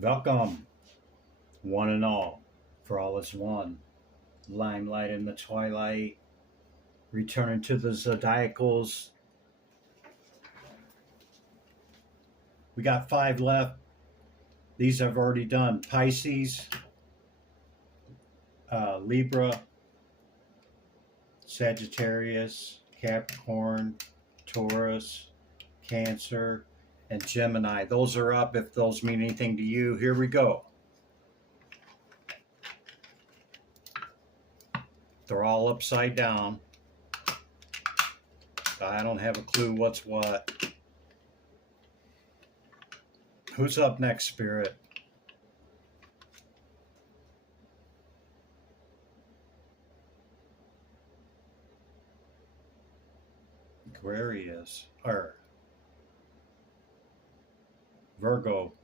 Welcome, one and all, for all is one. Limelight in the twilight, returning to the zodiacals. We got five left. These I've already done: Pisces, Libra, Sagittarius, Capricorn, Taurus, Cancer, and Gemini. Those are up if those mean anything to you. Here we go. They're all upside down. I don't have a clue what's what. Who's up next, Spirit? Aquarius, or Virgo,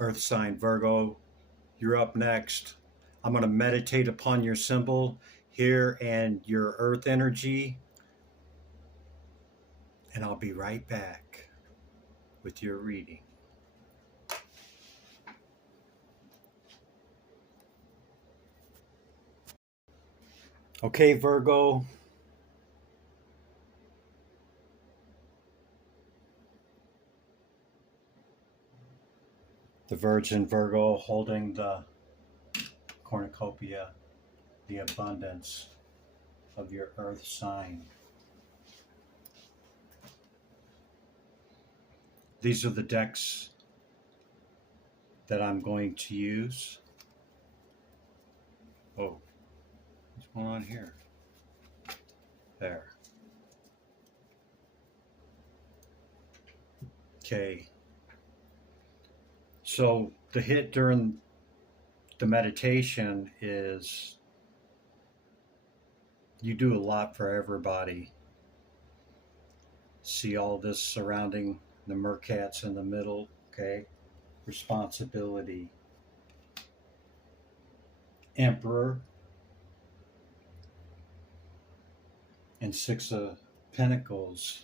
Earth sign Virgo. You're up next. I'm going to meditate upon your symbol here and your earth energy, and I'll be right back with your reading. Okay, Virgo. The Virgin Virgo holding the cornucopia, the abundance of your earth sign. These are the decks that I'm going to use. Oh, what's going on here? There. Okay. So the hit during the meditation is you do a lot for everybody. See all this surrounding the mercats in the middle, okay? Responsibility. Emperor and Six of Pentacles.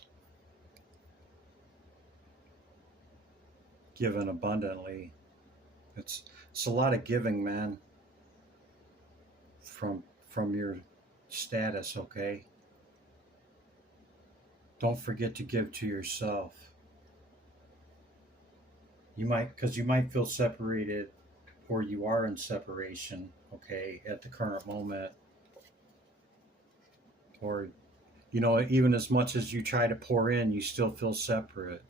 Given abundantly. It's a lot of giving, man. From your status, okay? Don't forget to give to yourself. You might feel separated, or you are in separation, okay, at the current moment. Or, even as much as you try to pour in, you still feel separate.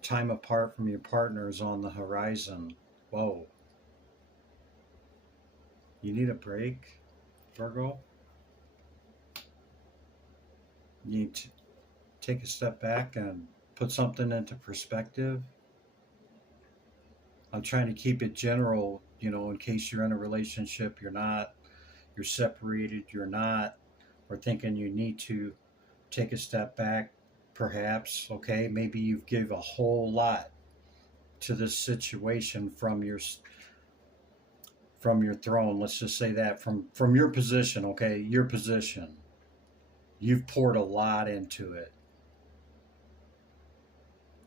Time apart from your partner is on the horizon. Whoa. You need a break, Virgo? You need to take a step back and put something into perspective. I'm trying to keep it general, in case you're in a relationship, you're not, you're separated, you're not, or thinking you need to take a step back, perhaps, okay? Maybe you've given a whole lot to this situation from your throne. Let's just say that from your position, okay? Your position. You've poured a lot into it.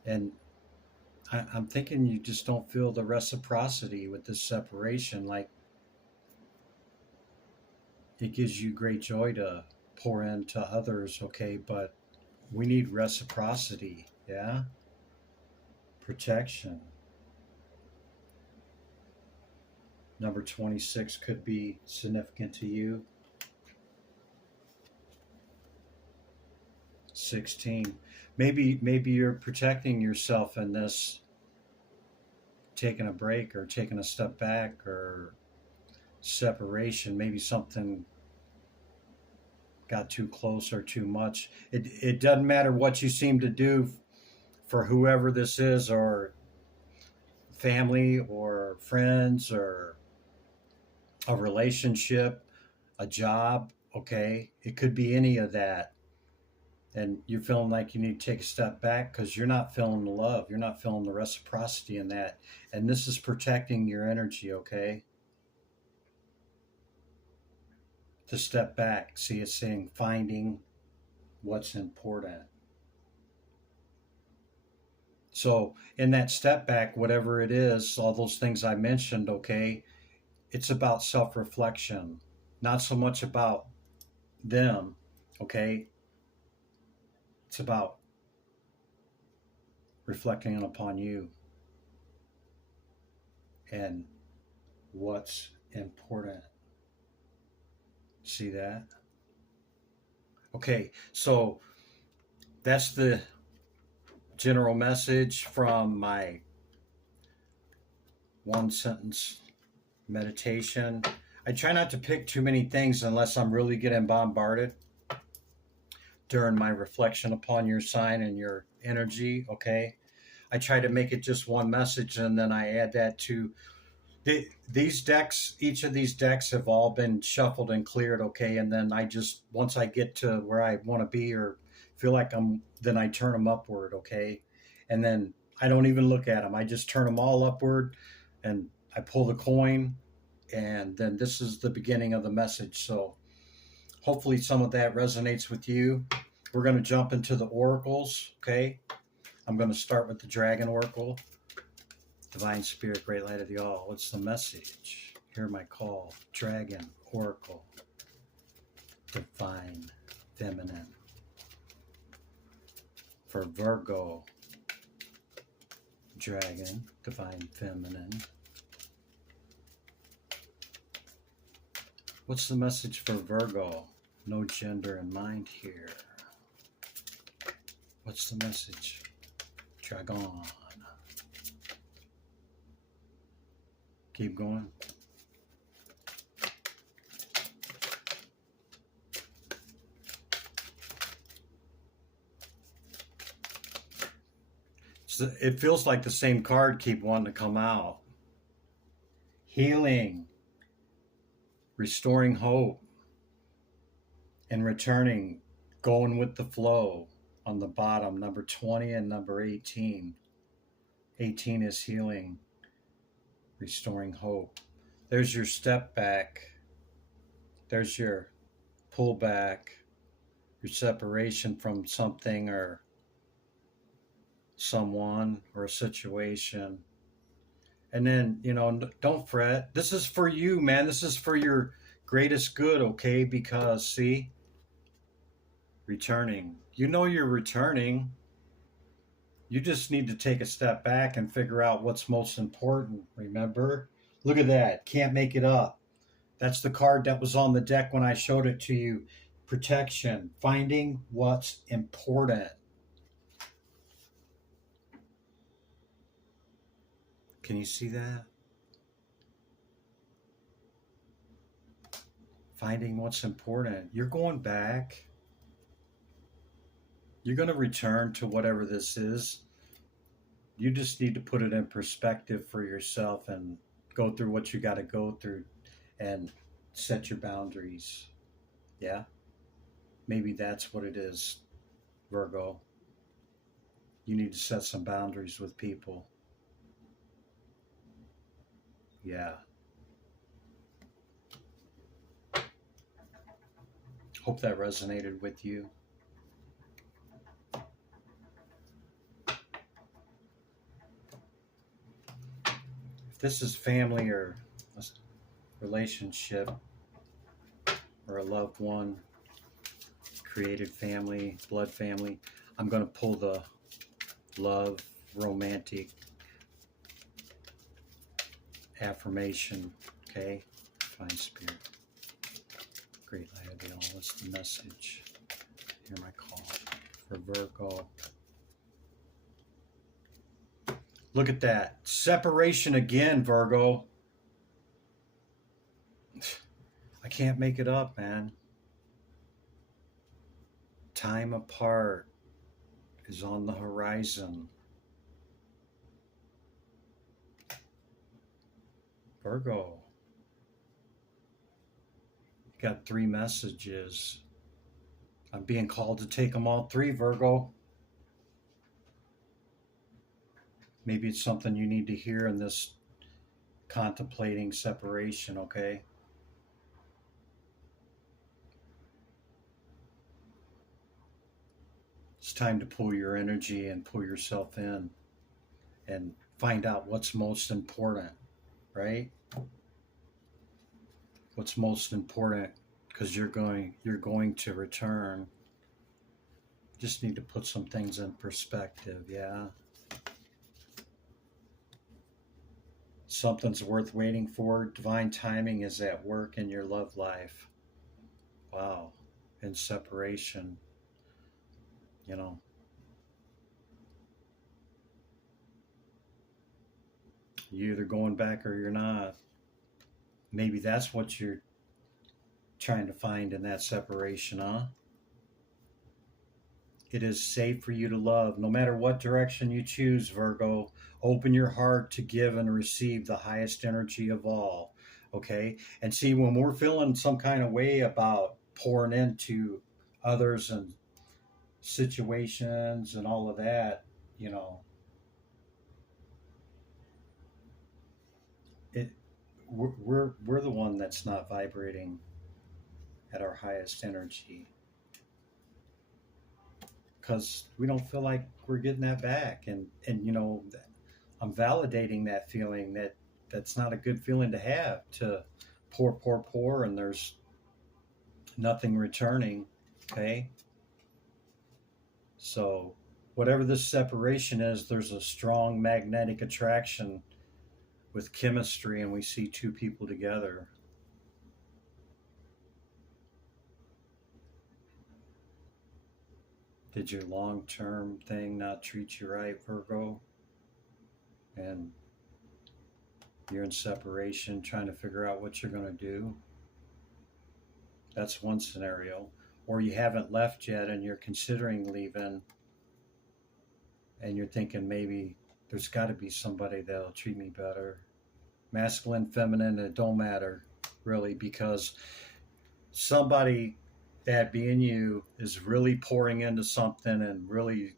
And I'm thinking you just don't feel the reciprocity with this separation. Like, it gives you great joy to pour into others, okay? But we need reciprocity, yeah? Protection. Number 26 could be significant to you. 16. Maybe you're protecting yourself in this, taking a break or taking a step back or separation. Maybe something got too close or too much. It doesn't matter what you seem to do for whoever this is, or family or friends or a relationship, a job, okay? It could be any of that. And you're feeling like you need to take a step back because you're not feeling the love. You're not feeling the reciprocity in that. And this is protecting your energy, okay? To step back. See, it's saying finding what's important. So in that step back, whatever it is, all those things I mentioned, okay, it's about self-reflection, not so much about them, okay? It's about reflecting upon you and what's important. See that? Okay, so that's the general message from my one sentence meditation. I try not to pick too many things unless I'm really getting bombarded during my reflection upon your sign and your energy, okay? I try to make it just one message and then I add that to these decks. Each of these decks have all been shuffled and cleared, okay? And then I just, once I get to where I want to be or feel like then I turn them upward, okay? And then I don't even look at them. I just turn them all upward and I pull the coin, and then this is the beginning of the message. So hopefully some of that resonates with you. We're going to jump into the oracles, okay? I'm going to start with the Dragon Oracle. Divine Spirit, Great Light of the All. What's the message? Hear my call. Dragon Oracle. Divine Feminine. For Virgo. Dragon. Divine Feminine. What's the message for Virgo? No gender in mind here. What's the message? Dragon. Keep going. So it feels like the same card keep wanting to come out. Healing, restoring hope, and returning, going with the flow on the bottom, number 20 and number 18. 18 is healing, restoring hope. There's your step back. There's your pull back, your separation from something or someone or a situation. And then, don't fret. This is for you, man. This is for your greatest good, okay? Because, see, returning. You know you're returning. You just need to take a step back and figure out what's most important, remember? Look at that. Can't make it up. That's the card that was on the deck when I showed it to you. Protection. Finding what's important. Can you see that? Finding what's important. You're going back. You're going to return to whatever this is. You just need to put it in perspective for yourself and go through what you got to go through and set your boundaries. Yeah? Maybe that's what it is, Virgo. You need to set some boundaries with people. Yeah. Hope that resonated with you. If this is family or a relationship or a loved one, created family, blood family, I'm going to pull the love, romantic affirmation, okay? Divine Spirit, Great Light of the All. What's the message? Hear my call for Virgo. Look at that. Separation again, Virgo. I can't make it up, man. Time apart is on the horizon. Virgo. You got 3 messages. I'm being called to take them all 3, Virgo. Maybe it's something you need to hear in this contemplating separation, okay? It's time to pull your energy and pull yourself in. and find out what's most important, right? What's most important, because you're going to return. Just need to put some things in perspective. Yeah, something's worth waiting for. Divine timing is at work in your love life. Wow. In separation, you know, you're either going back or you're not. Maybe that's what you're trying to find in that separation, huh? It is safe for you to love. No matter what direction you choose, Virgo, open your heart to give and receive the highest energy of all. Okay? And see, when we're feeling some kind of way about pouring into others and situations and all of that, you know, it we're the one that's not vibrating at our highest energy because we don't feel like we're getting that back. And I'm validating that feeling that's not a good feeling to have, to pour, and there's nothing returning. Okay. So whatever this separation is, there's a strong magnetic attraction with chemistry, and we see two people together. Did your long-term thing not treat you right, Virgo? And you're in separation trying to figure out what you're going to do. That's one scenario. Or you haven't left yet and you're considering leaving, and you're thinking maybe there's got to be somebody that'll treat me better. Masculine, feminine, it don't matter really, because somebody, that being you, is really pouring into something and really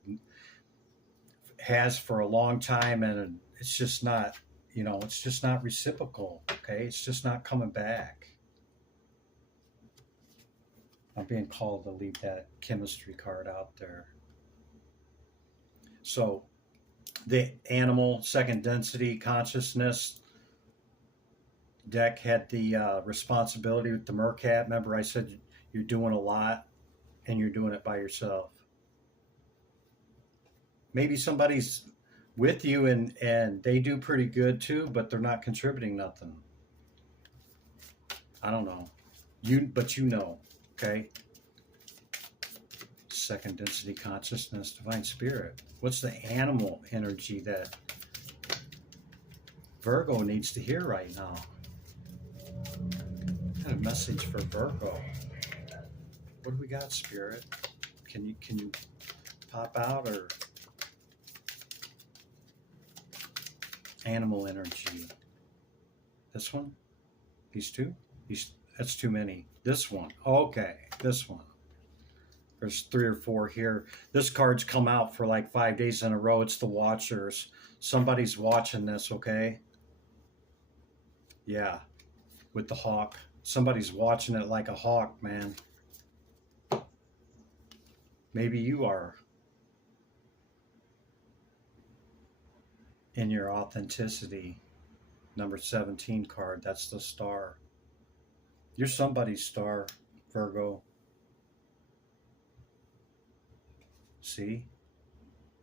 has for a long time, and it's just not, it's just not reciprocal. Okay, it's just not coming back. I'm being called to leave that chemistry card out there. So the animal second density consciousness deck had the responsibility with the mercat. Remember, I said you're doing a lot and you're doing it by yourself. Maybe somebody's with you and they do pretty good too, but they're not contributing nothing. I don't know. But okay? Second density consciousness, divine spirit. What's the animal energy that Virgo needs to hear right now? I have a message for Virgo. What do we got, Spirit? Can you pop out, or animal energy? This one? These two? That's too many. This one. Okay, this one. There's 3 or 4 here. This card's come out for like 5 days in a row. It's the Watchers. Somebody's watching this, okay? Yeah, with the hawk. Somebody's watching it like a hawk, man. Maybe you are in your authenticity. Number 17 card, that's the star. You're somebody's star, Virgo. See?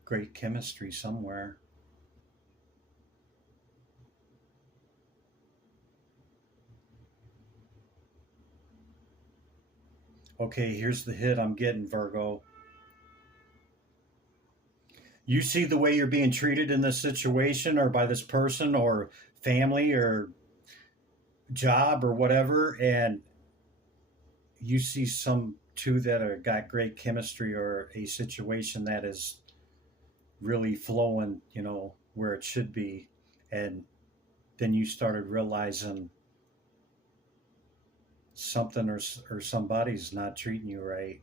Great chemistry somewhere. Okay, here's the hit I'm getting, Virgo. You see the way you're being treated in this situation, or by this person, or family, or job, or whatever, and you see some two that are got great chemistry, or a situation that is really flowing, where it should be, and then you started realizing something or somebody's not treating you right.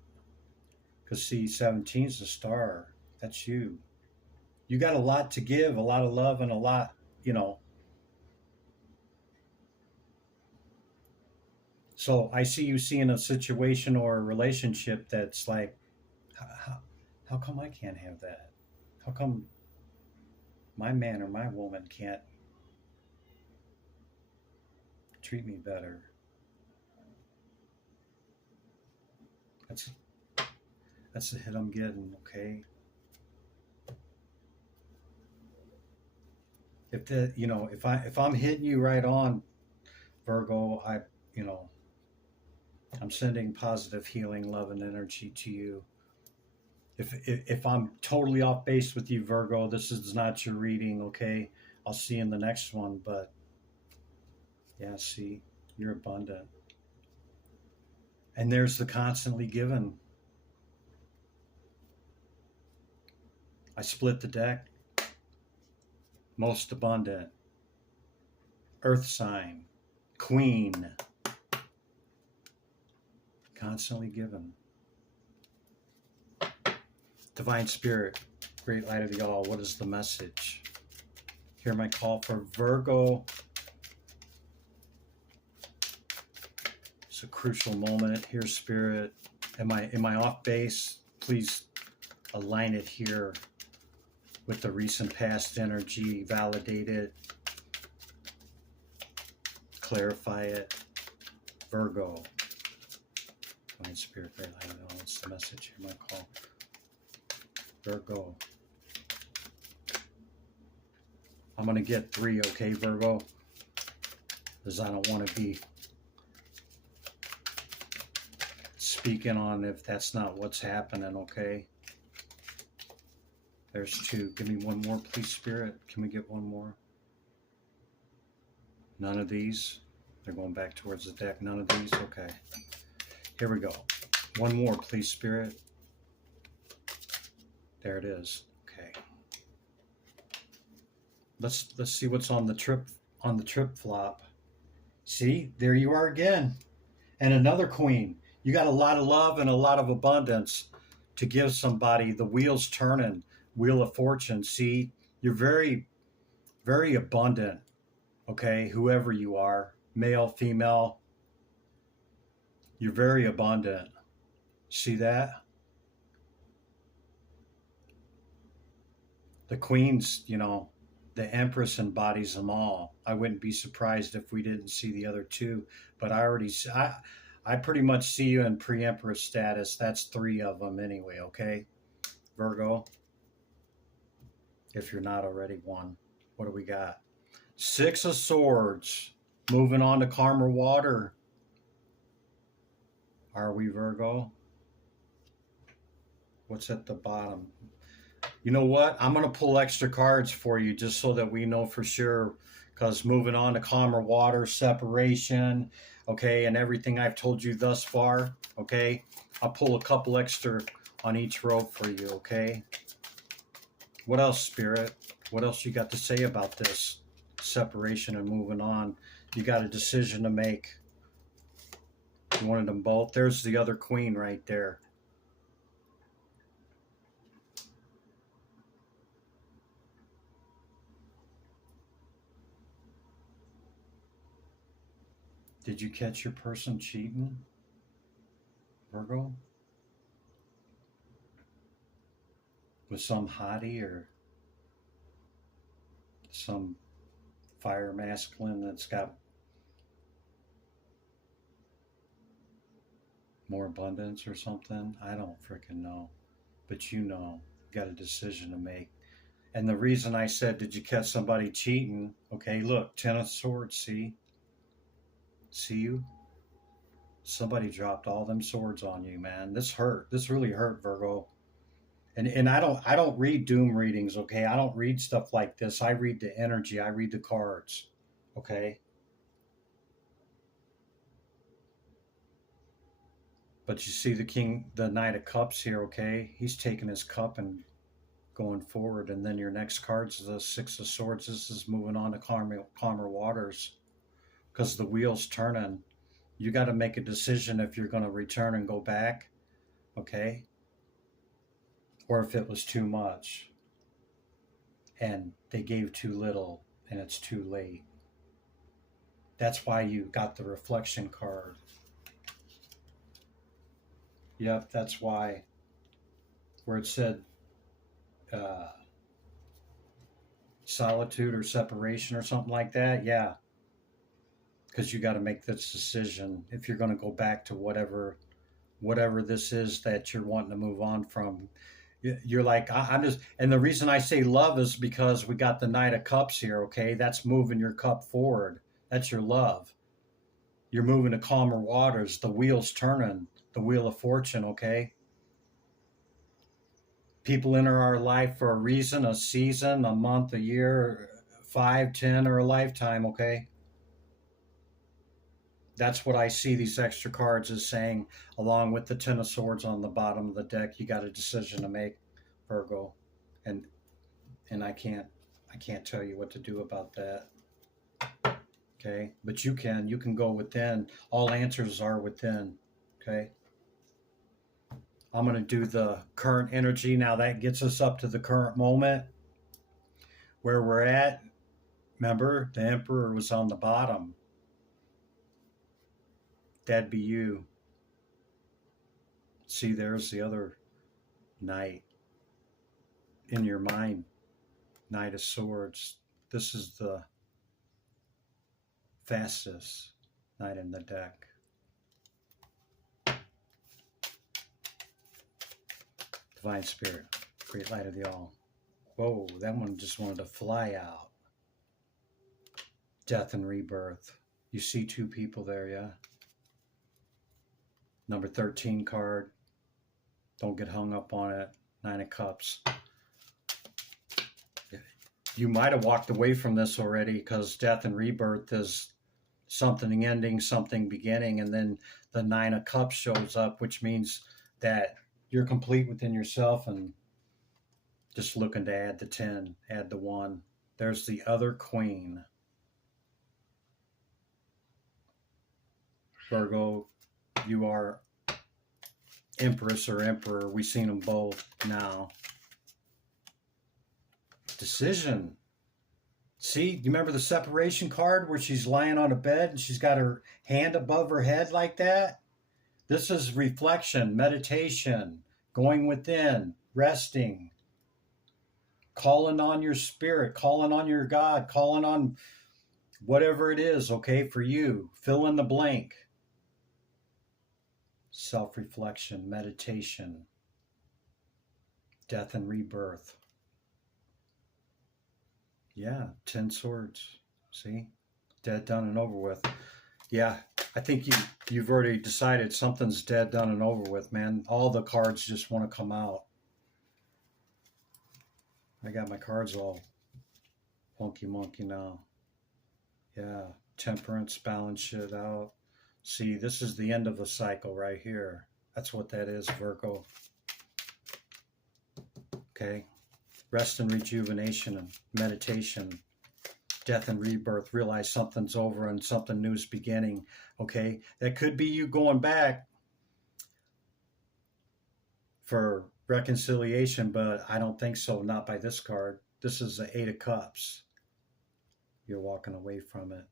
Because see, 17's the star. That's you. You got a lot to give, a lot of love, and a lot, you know. So I see you seeing a situation or a relationship that's like, how come I can't have that? How come? my man or my woman can't treat me better. That's that's the hit I'm getting. Okay, if the if I'm hitting you right on, Virgo, you know I'm sending positive healing, love, and energy to you. If I'm totally off base with you, Virgo, this is not your reading. Okay, I'll see you in the next one. But yeah, see, you're abundant, and there's the constantly given. I split the deck. Most abundant, earth sign, queen, constantly given. Divine Spirit, great light of the all, what is the message? Hear my call for Virgo. It's a crucial moment. Here, Spirit. Am I off base? Please align it here with the recent past energy. Validate it. Clarify it. Virgo. Divine Spirit, great light of the all. What's the message? Hear my call. Virgo. I'm going to get 3, okay, Virgo? Because I don't want to be speaking on if that's not what's happening, okay? There's 2. Give me one more, please, Spirit. Can we get one more? None of these? They're going back towards the deck. None of these? Okay. Here we go. One more, please, Spirit. There it is. Okay. Let's see what's on the trip flop. See, there you are again. And another queen. You got a lot of love and a lot of abundance to give somebody. The wheel's turning. Wheel of Fortune. See, you're very, very abundant. Okay, whoever you are, male, female, you're very abundant. See that? The queen's, the Empress embodies them all. I wouldn't be surprised if we didn't see the other 2, but I pretty much see you in pre-Empress status. That's 3 of them anyway, okay? Virgo, if you're not already one. What do we got? 6 of Swords. Moving on to calmer water. Are we, Virgo? What's at the bottom? You know what? I'm going to pull extra cards for you just so that we know for sure. Because moving on to calmer water, separation, okay, and everything I've told you thus far, okay? I'll pull a couple extra on each rope for you, okay? What else, Spirit? What else you got to say about this separation and moving on? You got a decision to make. You wanted them both. There's the other queen right there. Did you catch your person cheating, Virgo? With some hottie or some fire masculine that's got more abundance or something? I don't freaking know. But you got a decision to make. And the reason I said, did you catch somebody cheating? Okay, look, 10 of Swords, see? See you? Somebody dropped all them swords on you, man. This hurt. This really hurt, Virgo. And I don't read doom readings, okay? I don't read stuff like this. I read the energy. I read the cards. Okay? But you see the Knight of Cups here, okay? He's taking his cup and going forward. And then your next card's the 6 of Swords. This is moving on to calmer waters. Because the wheel's turning. You got to make a decision if you're going to return and go back, okay? Or if it was too much and they gave too little and it's too late. That's why you got the reflection card. Yep, that's why. Where it said solitude or separation or something like that. Yeah, because you got to make this decision if you're going to go back to whatever this is that you're wanting to move on from. You're like, I'm just, and the reason I say love is because we got the Knight of Cups here. Okay, that's moving your cup forward. That's your love. You're moving to calmer waters. The wheel's turning. The wheel of fortune. Okay, people enter our life for a reason, a season, a month, a year, 5, 10, or a lifetime. Okay, that's what I see these extra cards as saying, along with the Ten of Swords on the bottom of the deck. You got a decision to make, Virgo, and I can't tell you what to do about that. Okay, but you can go within. All answers are within. Okay, I'm going to do the current energy now. That gets us up to the current moment where we're at. Remember, the Emperor was on the bottom. That'd be you. See, there's the other knight in your mind. Knight of Swords. This is the fastest knight in the deck. Divine Spirit, great light of the all. Whoa, that one just wanted to fly out. Death and rebirth. You see two people there, yeah? Number 13 card. Don't get hung up on it. 9 of Cups. You might have walked away from this already because death and rebirth is something ending, something beginning, and then the 9 of Cups shows up, which means that you're complete within yourself and just looking to add the 10, add the 1. There's the other Queen. Virgo, you are Empress or Emperor. We've seen them both now. Decision. See, you remember the separation card where she's lying on a bed and she's got her hand above her head like that? This is reflection, meditation, going within, resting, calling on your spirit, calling on your God, calling on whatever it is, okay, for you. Fill in the blank. Self-reflection, meditation, death and rebirth. Yeah, 10 swords. See? Dead, done, and over with. Yeah, I think you've already decided something's dead, done, and over with, man. All the cards just want to come out. I got my cards all funky monkey now. Yeah, temperance, balance shit out. See, this is the end of a cycle right here. That's what that is, Virgo. Okay? Rest and rejuvenation and meditation. Death and rebirth. Realize something's over and something new is beginning. Okay? That could be you going back for reconciliation, but I don't think so. Not by this card. This is the 8 of Cups. You're walking away from it.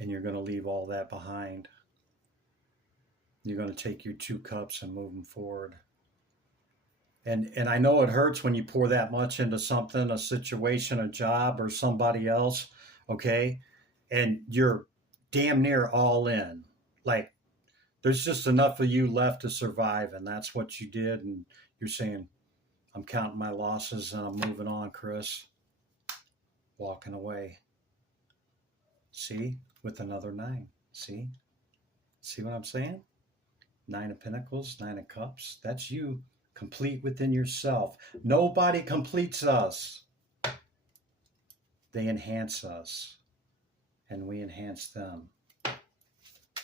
And you're going to leave all that behind. You're going to take your 2 cups and move them forward. And I know it hurts when you pour that much into something, a situation, a job, or somebody else, okay? And you're damn near all in. Like, there's just enough of you left to survive, and that's what you did. And you're saying, I'm counting my losses and I'm moving on, Chris. Walking away. See? With another 9. See? See what I'm saying? 9 of Pentacles, 9 of Cups. That's you, complete within yourself. Nobody completes us. They enhance us, and we enhance them.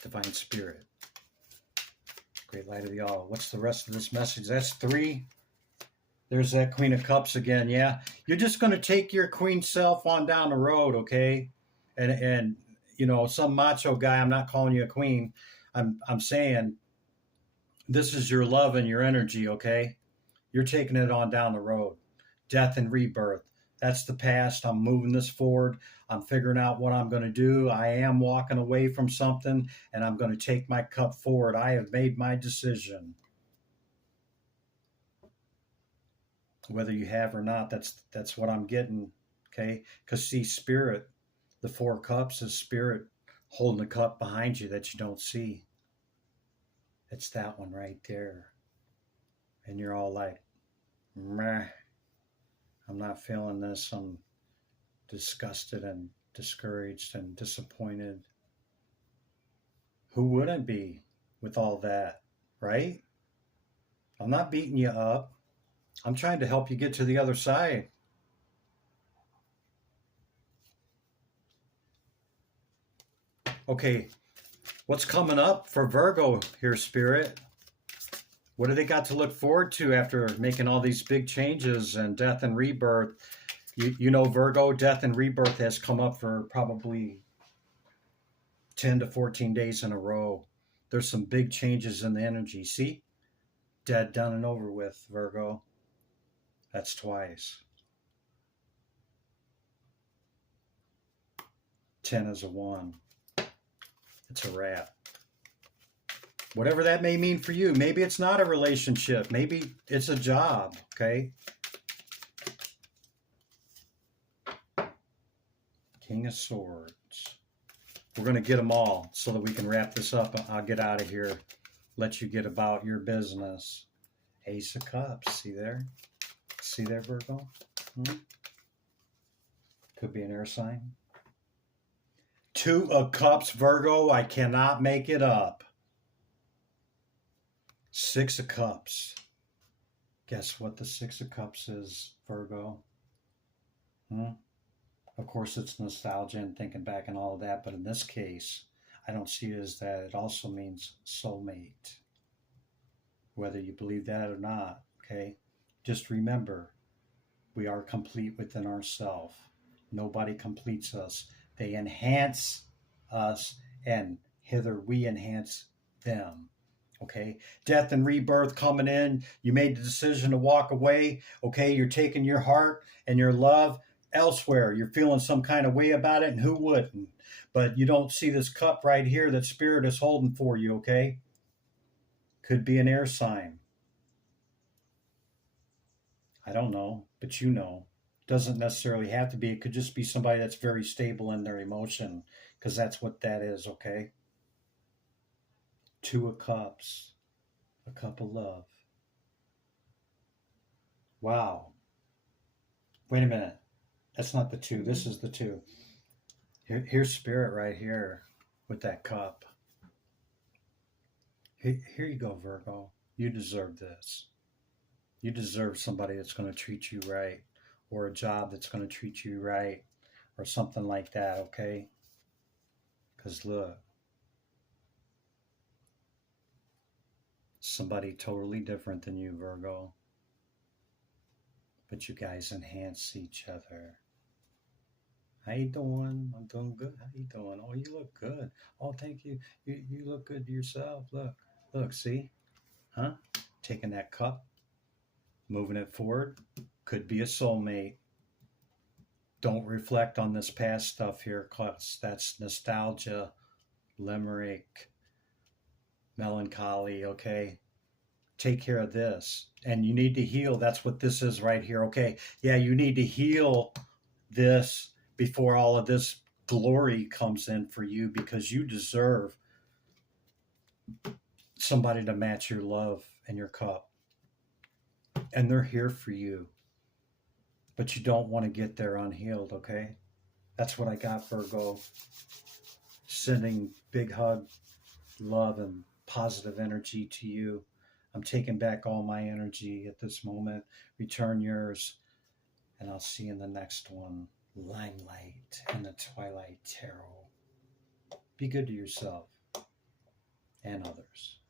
Divine Spirit. Great light of the all. What's the rest of this message? That's 3. There's that Queen of Cups again. Yeah, you're just going to take your queen self on down the road, okay? And you know, some macho guy, I'm not calling you a queen. I'm saying this is your love and your energy, okay? You're taking it on down the road. Death and rebirth. That's the past. I'm moving this forward. I'm figuring out what I'm going to do. I am walking away from something, and I'm going to take my cup forward. I have made my decision. whether you have or not. That's what I'm getting. Okay, because see, spirit, the 4 cups is spirit holding a cup behind you that you don't see. It's that one right there, and you're all like, meh, I'm not feeling this. I'm disgusted and discouraged and disappointed. Who wouldn't be with all that, right? I'm not beating you up. I'm trying to help you get to the other side. Okay, what's coming up for Virgo here, Spirit? What do they got to look forward to after making all these big changes and death and rebirth? You know, Virgo, death and rebirth has come up for probably 10 to 14 days in a row. There's some big changes in the energy. See? Dead, done, and over with, Virgo. That's twice. 10 is a 1. It's a wrap. Whatever that may mean for you. Maybe it's not a relationship. Maybe it's a job, okay? King of Swords. We're going to get them all so that we can wrap this up. I'll get out of here. Let you get about your business. Ace of Cups. See there? See there, Virgo? Could be an air sign. 2 of Cups, Virgo. I cannot make it up. 6 of Cups. Guess what the 6 of Cups is, Virgo? Of course, it's nostalgia and thinking back and all of that, but in this case, I don't see it as that. It also means soulmate, whether you believe that or not, okay? Just remember, we are complete within ourselves. Nobody completes us. They enhance us, and hither we enhance them. Okay, death and rebirth coming in. You made the decision to walk away. Okay, you're taking your heart and your love elsewhere. You're feeling some kind of way about it, and who wouldn't? But you don't see this cup right here that Spirit is holding for you, okay? Could be an air sign. I don't know, but you know. Doesn't necessarily have to be. It could just be somebody that's very stable in their emotion, because that's what that is, okay? 2 of Cups. A cup of love. Wow. Wait a minute. That's not the 2. This is the 2. Here's Spirit right here with that cup. Here you go, Virgo. You deserve this. You deserve somebody that's going to treat you right, or a job that's going to treat you right, or something like that, okay? Because look, somebody totally different than you, Virgo. But you guys enhance each other. How you doing? I'm doing good. How you doing? Oh, you look good. Oh, thank you. You look good yourself. Look, see? Huh? Taking that cup, moving it forward. Could be a soulmate. Don't reflect on this past stuff here, cause that's nostalgia, limerick, melancholy, okay? Take care of this. And you need to heal. That's what this is right here, okay? Yeah, you need to heal this before all of this glory comes in for you, because you deserve somebody to match your love and your cup. And they're here for you. But you don't want to get there unhealed, okay? That's what I got, Virgo. Sending big hug, love, and positive energy to you. I'm taking back all my energy at this moment. Return yours. And I'll see you in the next one. Limelight and the Twilight Tarot. Be good to yourself and others.